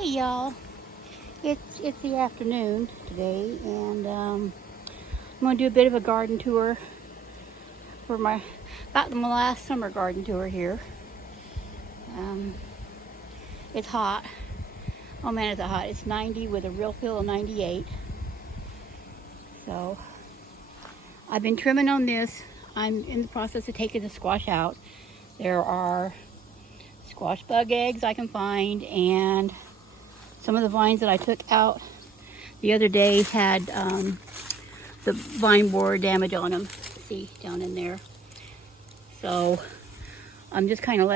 Hey y'all, it's the afternoon today, and I'm gonna do a bit of a garden tour for my last summer garden tour here. Um, it's hot. Oh man, is it hot? It's 90 with a real feel of 98. So I've been trimming on this. I'm in the process of taking the squash out. There are squash bug eggs I can find, and some of the vines that I took out the other day had the vine borer damage on them. See down in there. So I'm just kind of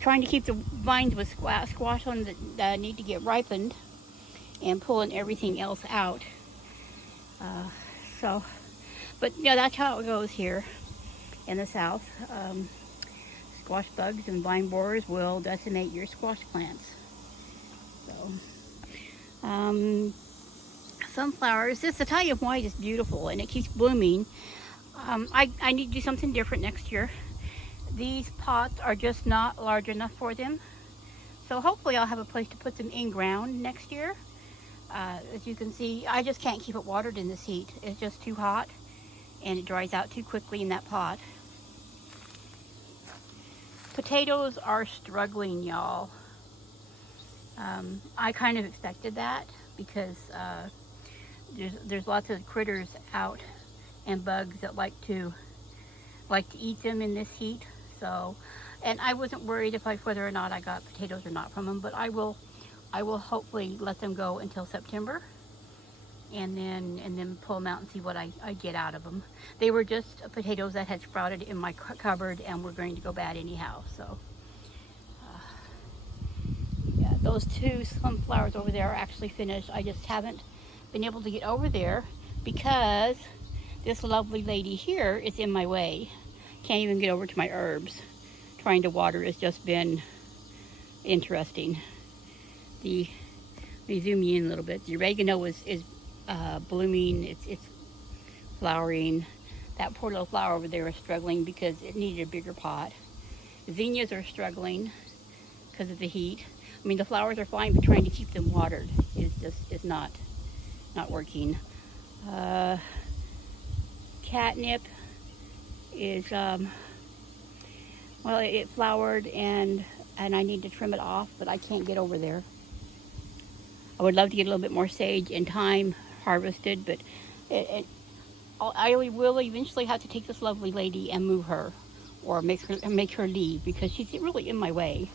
trying to keep the vines with squash on that need to get ripened, and pulling everything else out. Uh, so, but yeah, that's how it goes here in the South. Squash bugs and vine borers will decimate your squash plants. So, sunflowers. This Italian white is beautiful and it keeps blooming. I need to do something different next year. These pots are just not large enough for them. So hopefully I'll have a place to put them in ground next year. As you can see, I just can't keep it watered in this heat. It's just too hot and it dries out too quickly in that pot. Potatoes are struggling, y'all. I kind of expected that because there's lots of critters out and bugs that like to eat them in this heat. So, and I wasn't worried whether or not I got potatoes or not from them, but I will hopefully let them go until September, and then pull them out and see what I get out of them. They were just potatoes that had sprouted in my cupboard and were going to go bad anyhow. So yeah, those two sunflowers over there are actually finished. I just haven't been able to get over there because this lovely lady here is in my way. Can't even get over to my herbs. Trying to water has just been interesting. Let me zoom you in a little bit. The oregano is blooming. It's flowering. That poor little flower over there is struggling because it needed a bigger pot. Zinnias are struggling because of the heat. I mean, the flowers are fine, but trying to keep them watered is not working. Catnip is well, it flowered and I need to trim it off, but I can't get over there. I would love to get a little bit more sage and thyme harvested, but I will eventually have to take this lovely lady and move her, or make her leave, because she's really in my way.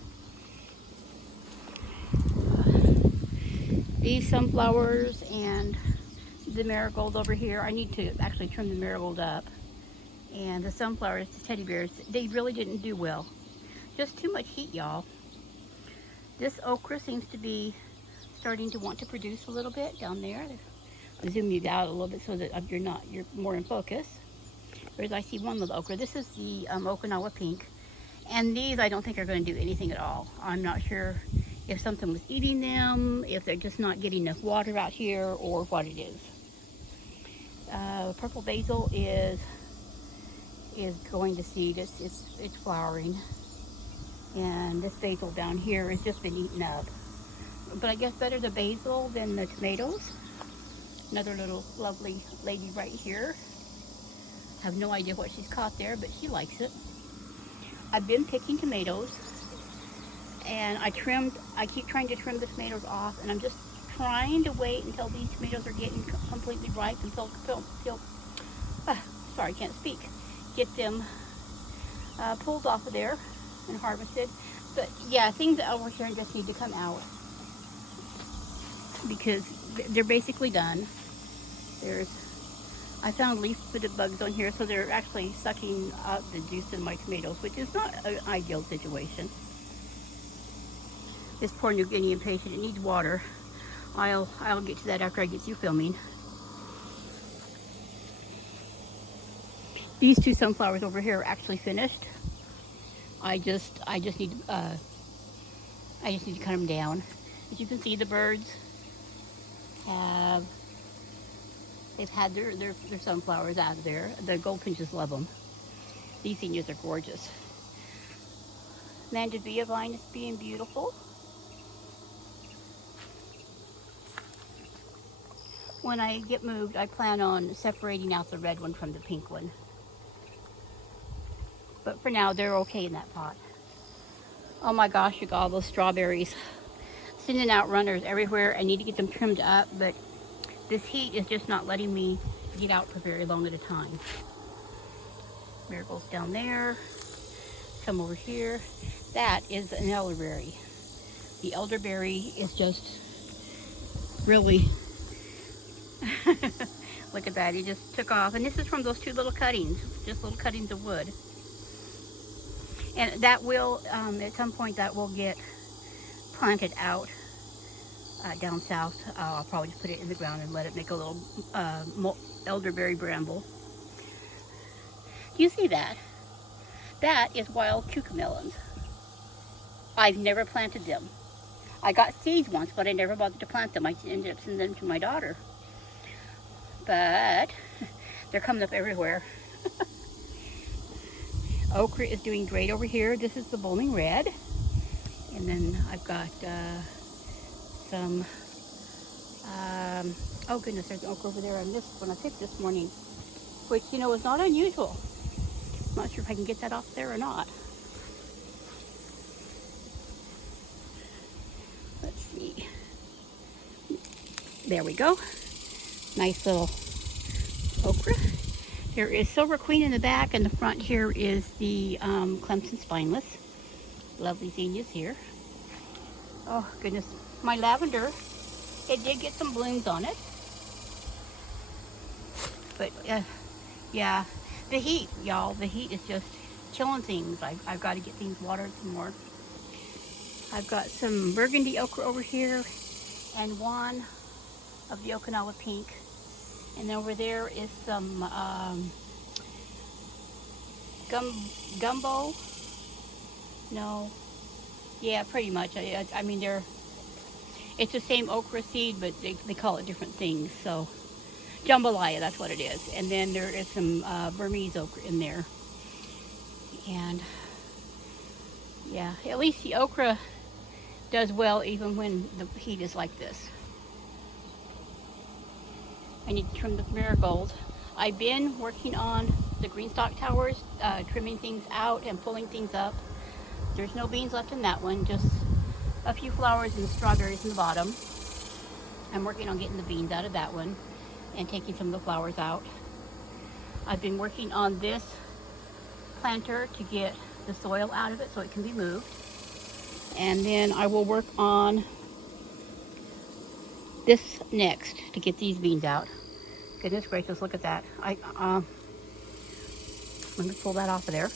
These sunflowers and the marigold over here, I need to actually trim the marigold up. And the sunflowers, the teddy bears, they really didn't do well. Just too much heat, y'all. This okra seems to be starting to want to produce a little bit down there. I'll zoom you out a little bit so that you're more in focus. Whereas I see one little okra. This is the Okinawa pink. And these I don't think are going to do anything at all. I'm not sure if something was eating them, if they're just not getting enough water out here, or what it is. Purple basil is going to seed. It's flowering, and this basil down here has just been eaten up. But I guess better the basil than the tomatoes. Another little lovely lady right here. I have no idea what she's caught there, but she likes it. I've been picking tomatoes, and I keep trying to trim the tomatoes off, and I'm just trying to wait until these tomatoes are getting completely ripe until sorry, can't speak. Get them pulled off of there and harvested. But yeah, things over here just need to come out because they're basically done. I found leaf-footed bugs on here, so they're actually sucking out the juice in my tomatoes, which is not an ideal situation. This poor New Guinean patient, it needs water. I'll get to that after I get through filming. These two sunflowers over here are actually finished. I just need to cut them down. As you can see, the birds they've had their sunflowers out of there. The goldfinches love them. These zinnias are gorgeous. Mandevilla vine is being beautiful. when I get moved, I plan on separating out the red one from the pink one. But for now, they're okay in that pot. Oh my gosh, you got all those strawberries. Sending out runners everywhere. I need to get them trimmed up, but this heat is just not letting me get out for very long at a time. Marigolds down there. Some over here. That is an elderberry. The elderberry is just really... Look at that, he just took off. And this is from those two little cuttings, just little cuttings of wood. And that will, at some point, that will get planted out down south. I'll probably just put it in the ground and let it make a little elderberry bramble. Do you see that? That is wild cucamelons. I've never planted them. I got seeds once, but I never bothered to plant them. I ended up sending them to my daughter. But they're coming up everywhere. Okra is doing great over here. This is the bowling red. And then I've got some, oh goodness, there's an okra over there on this one I picked this morning, which, you know, is not unusual. I'm not sure if I can get that off there or not. Let's see. There we go. Nice little okra. There is Silver Queen in the back, and the front here is the Clemson Spineless. Lovely zinnias here. Oh goodness, my lavender, it did get some blooms on it. But yeah, the heat, y'all, the heat is just killing things. I've got to get things watered some more. I've got some Burgundy Okra over here, and one of the Okinawa Pink. And over there is some gumbo. No, yeah, pretty much. I mean, it's the same okra seed, but they call it different things. So jambalaya, that's what it is. And then there is some Burmese okra in there. And yeah, at least the okra does well even when the heat is like this. I need to trim the marigold. I've been working on the green stalk towers, trimming things out and pulling things up. There's no beans left in that one, just a few flowers and strawberries in the bottom. I'm working on getting the beans out of that one and taking some of the flowers out. I've been working on this planter to get the soil out of it so it can be moved. And then I will work on this next to get these beans out. Goodness gracious, look at that. Let me pull that off of there.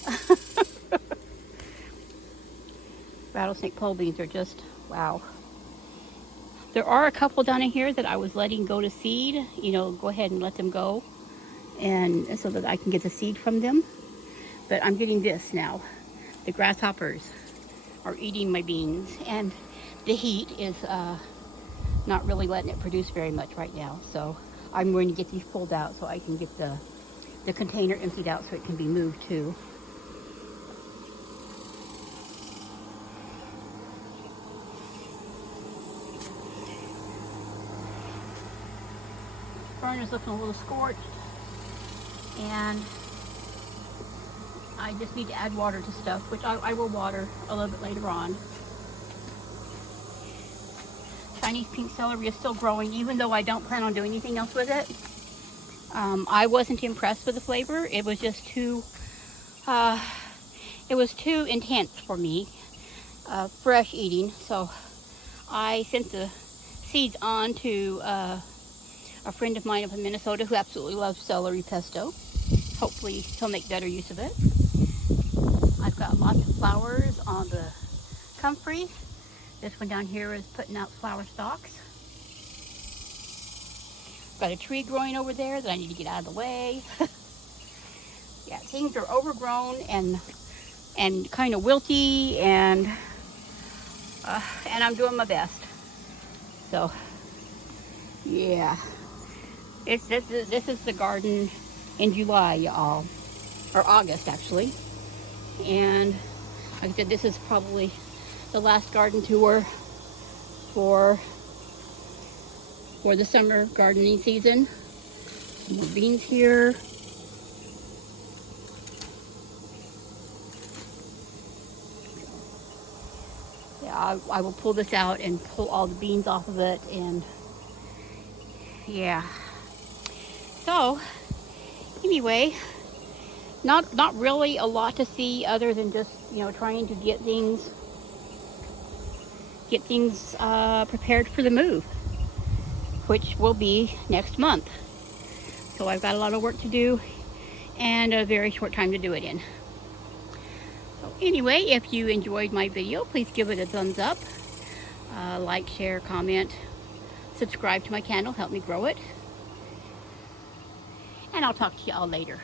Rattlesnake pole beans are just, wow. There are a couple down in here that I was letting go to seed. You know, go ahead and let them go, and so that I can get the seed from them. But I'm getting this now. The grasshoppers are eating my beans, and the heat is not really letting it produce very much right now. So I'm going to get these pulled out so I can get the container emptied out so it can be moved too. Fern is looking a little scorched, and I just need to add water to stuff, which I will water a little bit later on. Chinese pink celery is still growing, even though I don't plan on doing anything else with it. I wasn't impressed with the flavor. It was just too, it was too intense for me, fresh eating. So I sent the seeds on to a friend of mine up in Minnesota who absolutely loves celery pesto. Hopefully he'll make better use of it. I've got lots of flowers on the comfrey. This one down here is putting out flower stalks. Got a tree growing over there that I need to get out of the way. Yeah, things are overgrown and kind of wilty, and I'm doing my best. So yeah, this is the garden in July, y'all, or August actually. And like I said, this is probably the last garden tour for for the summer gardening season. Some more beans here. Yeah, I will pull this out and pull all the beans off of it, and yeah. So anyway, not really a lot to see other than just, you know, trying to get things prepared for the move, which will be next month. So I've got a lot of work to do and a very short time to do it in. So anyway, if you enjoyed my video, please give it a thumbs up. Like, share, comment, subscribe to my channel, help me grow it. And I'll talk to y'all later.